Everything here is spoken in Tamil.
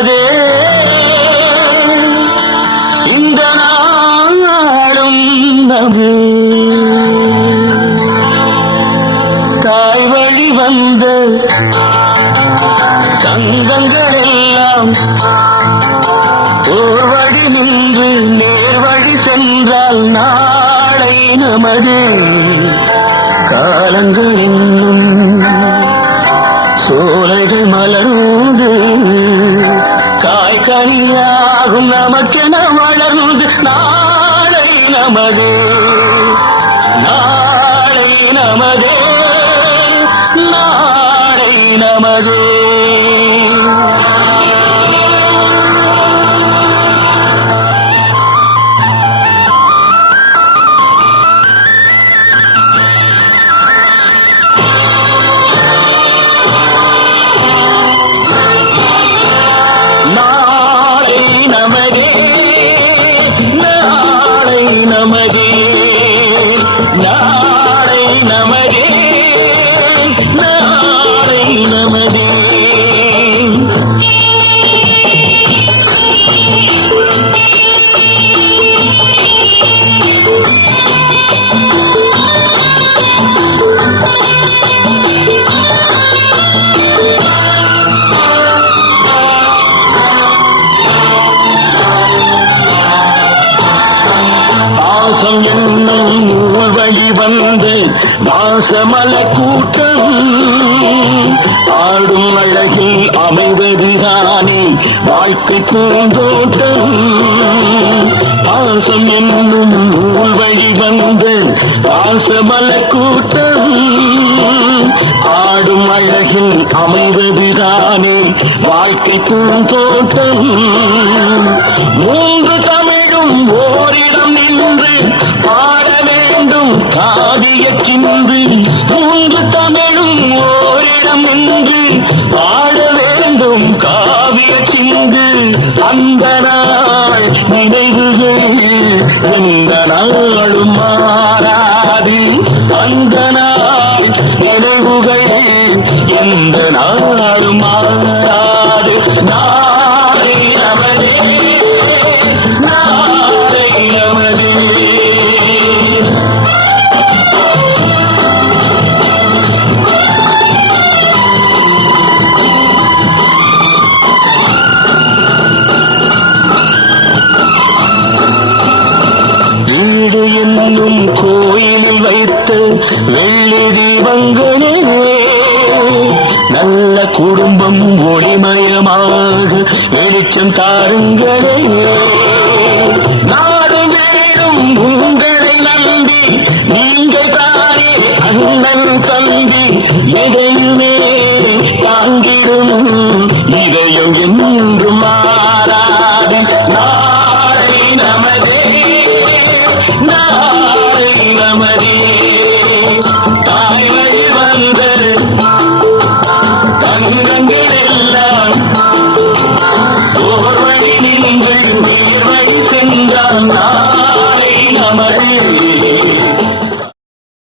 நமதே இந்த நாடும் நமது தாய் வழி வந்த தங்கங்கள் எல்லாம் ஓர் வழி நின்று நேர் வழி சென்றால் நாளை நமது காலங்கள் இன்னும் சோலைகள் மலர்ந்து காய்கனியாகும் நமக்கென வளர்ந்து நாளை நமதே நாளை நமதே நாளை நமதே வந்து வாசமல கூட்டம் ஆடும் அழகில் அமைவதுதானே வாழ்க்கை பூந்தோட்டம் பாசம் என்னும் நூல் வழி வந்து வாசமல கூட்டம் ஆடும் அழகில் அமைவதுதானே வாழ்க்கை பூந்தோட்டம் மூன்று தமிழும் ஓரிடம் நின்று பாட வேண்டும் காதிய சிந்து மூன்று தமிழும் ஓரிடம் நின்று பாட வேண்டும் காவிய சிந்து அந்த நாள் நினைவுகள் எந்த நாளும் மாறாது அந்த நாள் நினைவுகள் எந்த நாளும் மாறாது நாளை நமதே நாளை நமதே என்னும் கோயிலில் வைத்து வெள்ளி தீபங்களே நல்ல குடும்பம் ஒளிமயமாக வெளிச்சம் தாருங்களே நாடு வீடும் உங்களை நம்பி நீங்கள் தானே அண்ணன் தம்பி